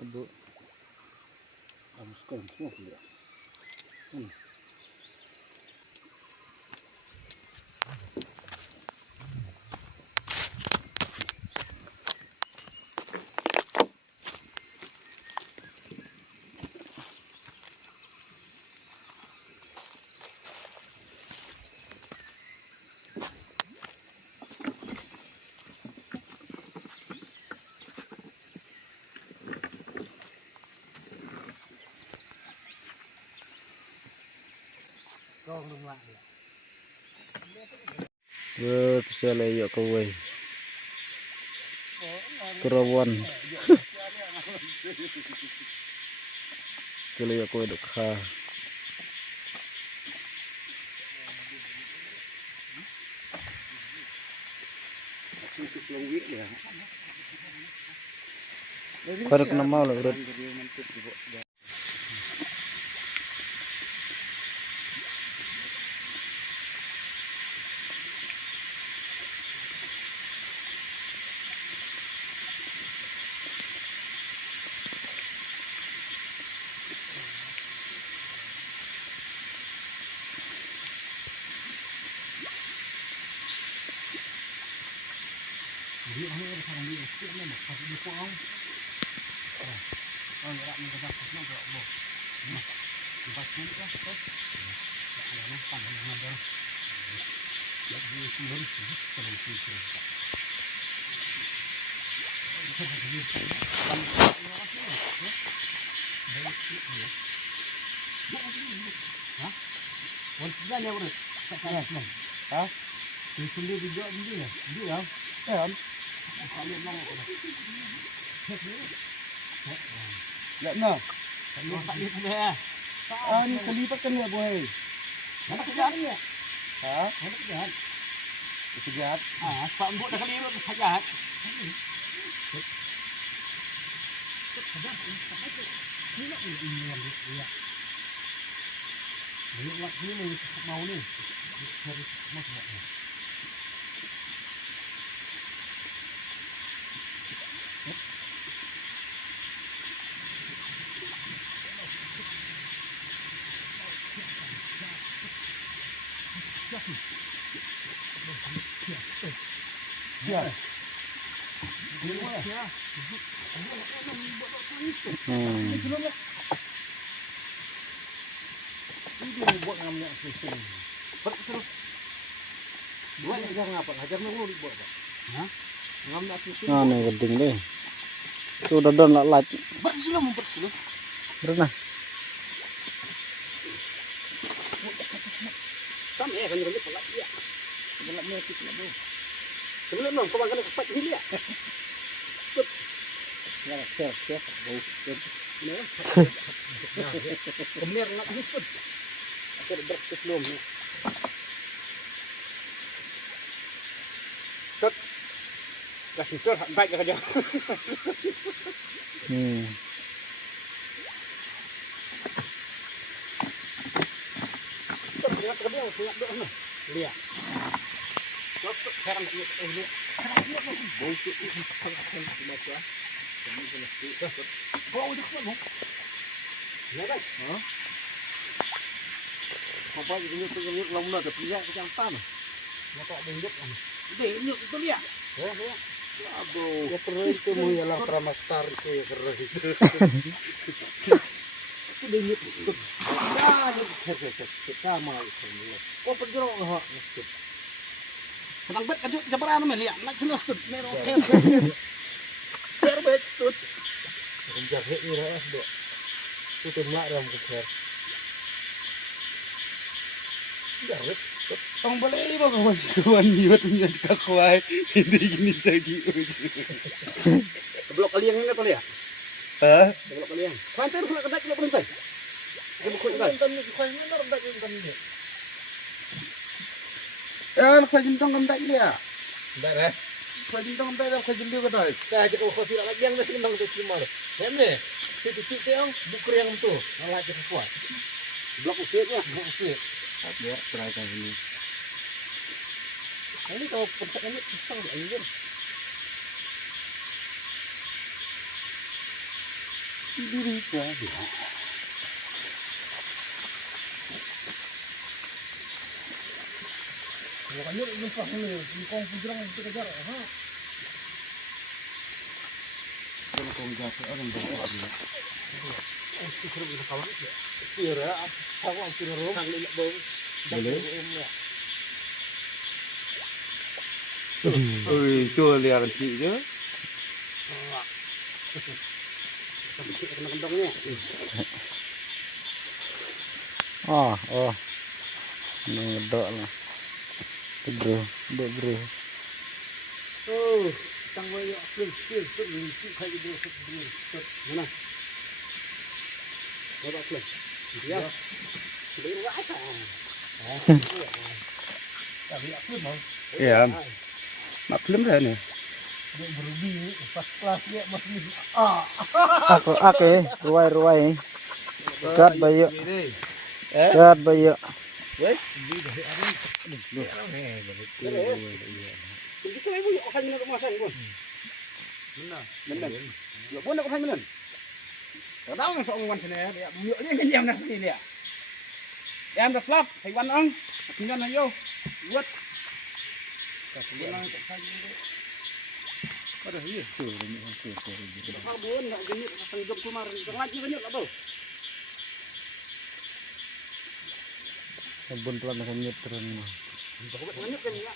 Abu. Amuskan semua dia. Terus saya leyok kowe. Kerawan. Leyok kowe dok ha. Pada kena mau lah urut. Ya no. Ini kelipatkan ya boy. Mana kerjaan ya? Hah? Mana kerjaan? Kerjaan. Pak Mbok dah kelirut kerjaan. Mau nih. Ini buat ngamnya sini. Terus. Dua ajar ngapa? Ajar nunggu dibuat apa? Hah? Ngamnya sini. Nah, ini penting deh. Itu udah nak light. Bersilo. Berenah. Sama ya kan jadi pelak dia. Pelak metik lah bu. Sebelum nong kau makan kepat sini ya. Ya, siap. Bau. Kemudian nak hidup. Akan beraktif belum. Set. Kasih ser baik aja. Lihat. Sekarang lihat. Bau udah kan? Ya guys. Apa ini lama tapi ya kecampur. Mata bentuk kan. Ini itu lihat. Ya. Aduh. Ya perlu itu mau yang pramastar itu ya perlu itu. Ini itu. Sama itu. Oh perjero hak. Tenang bet kan jabaran men lihat. Nak jelas tuh. Merah. Terbet tuh. Jahe ini lah dok. Itu mak ram kecer. Jahe. Tong balay ba kawan si kawan miyot niya sa kakway. Hindi gini sa giyo. Blok kali yang ini pala ya? Ha? Blok kali yang. Kantor kula kadak kula pun tay. Ibu ko ikan. Tan ni ko ni nor dak kan ni. Ya ko jintong kam dak dia. Dak eh. Ko jintong kam dak ko jindu ka tay. Sa aja ko tidak lagi yang nasi kembang tu cuma. Hem ni. Titik te ang bukur yang tu. Ngalah je kuat. Blok usir ya, blok usir. Ya, try kan ini. Ini kalau pencet ini pisang di air. Diri saja. Kalau kayu lupa ni, kong pujang itu kejar, ha? Kalau kong jatuh orang berbahas. Oh, sekarang kita kawan ya. Kira, aku hampir rom. Kang lelak bau. Boleh. Oi, tu lihat kecil je. Kena kendongnya. Oh. Ngedok lah. Bro. Oh, tang wayo skill isi kayak gitu. Mana? Bapak klub. Ya. Sudah enggak ada. Tapi aku mau. Iya. Mak film dah ni. Dia berubi pas kelas dia masih ruai. Kat bayo. Kat bayo. Weh, begitu ibu yuk akan minum kemasan pun. Benar. Yuk pun nak akan minum. Tahu nggak soal wan sini ya? Yuk lihat jam nak sini lihat. Jam dah flap, saya wan ang. Sembilan ayo. Buat. Sembilan tak saja. Ada iya. Kalau bukan nak genit pasang jam kemarin. Lagi genit apa? Sabun telah nak nyet terang mah. Buat nyet kan ya.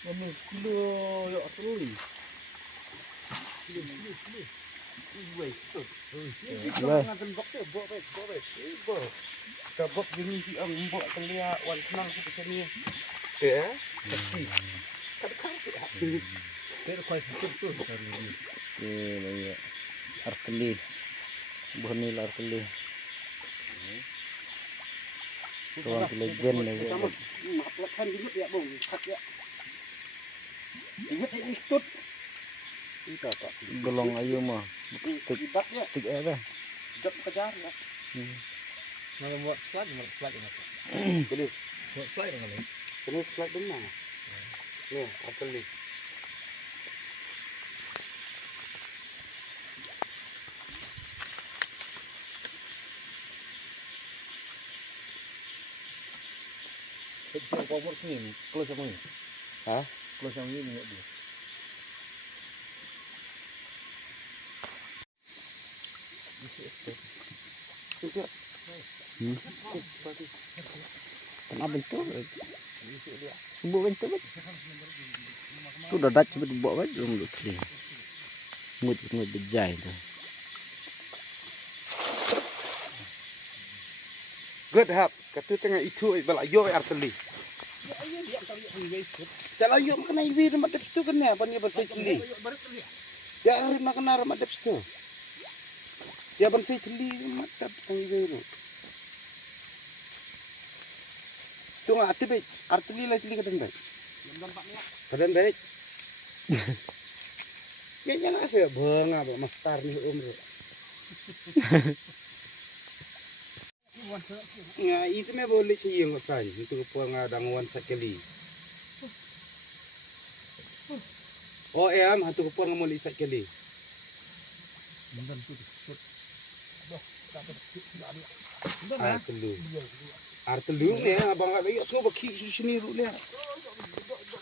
Ini kilo ya teruli. Kilo. Wei, tu. Wei. Ngaten bok tu, bok. Kabok gini si ang bok telia wan kenang sampai sini. Ya. Kasih. Kadang ya. Ter kuai tu. Ya. Arteli. Bonil arteli. Tuan legend lagi. Sama. Maklakkan dinut ya, Bung. Kat ya. Ingat ini stut. Golong ayu mah. Stick ada. Jap kejar ya. Mau buat slide ingat. Jadi buat slide dengan ini. Ini slide benar. Nih, arteli. Kau buat sini, close sama ini. Hah? Close sama ini enggak dia. Kenapa bentuk? Subuh bentuk. Tu dah dah cepat bawa baju mulut dia. Ngut bejai tu. Good hap, kata tengah itu balak yo arteli. Kalau yo kena ibi rumah dep stu kena apa ni bahasa Cili. Ya hari makan rumah dep stu. Ya bahasa Cili rumah dep tang ibi tu. Tu ngah ati arteli lah Cili kadang baik. Kadang baik. Ya jangan asal bang apa mastar ni umur. Nga itu me boleh चाहिए ngosan untuk puang danguan sekali. Oh am hantu puang mau lisak sekali. Artelu ni abang ada yuk semua baki sini dulu ni.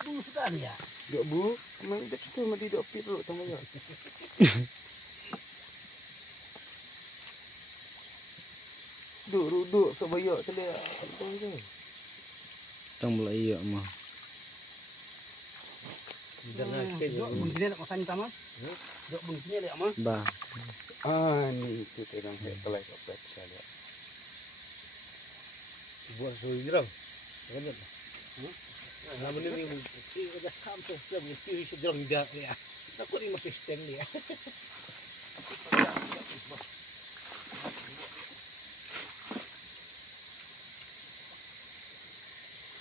Dulu sudah ni ya. Dok bu, mana dah kita mesti dok pit dulu tengok ya. Duduk sebayak telia. Tang belai ya mah. Jangan kita begini nak masan tama. Dok begini le ama. Ba. Ni itu terang kelai sopet saya. Buat suri dirang. Kan? Nah, ini kita kampus dia mesti sedang dia ya. Aku ni masih stand dia.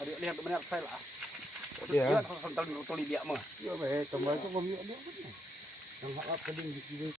Hari lihat banyak saya lah. Dia santal nutuli dia mah. Yo, tambah itu kami dia. Yang hak apa dia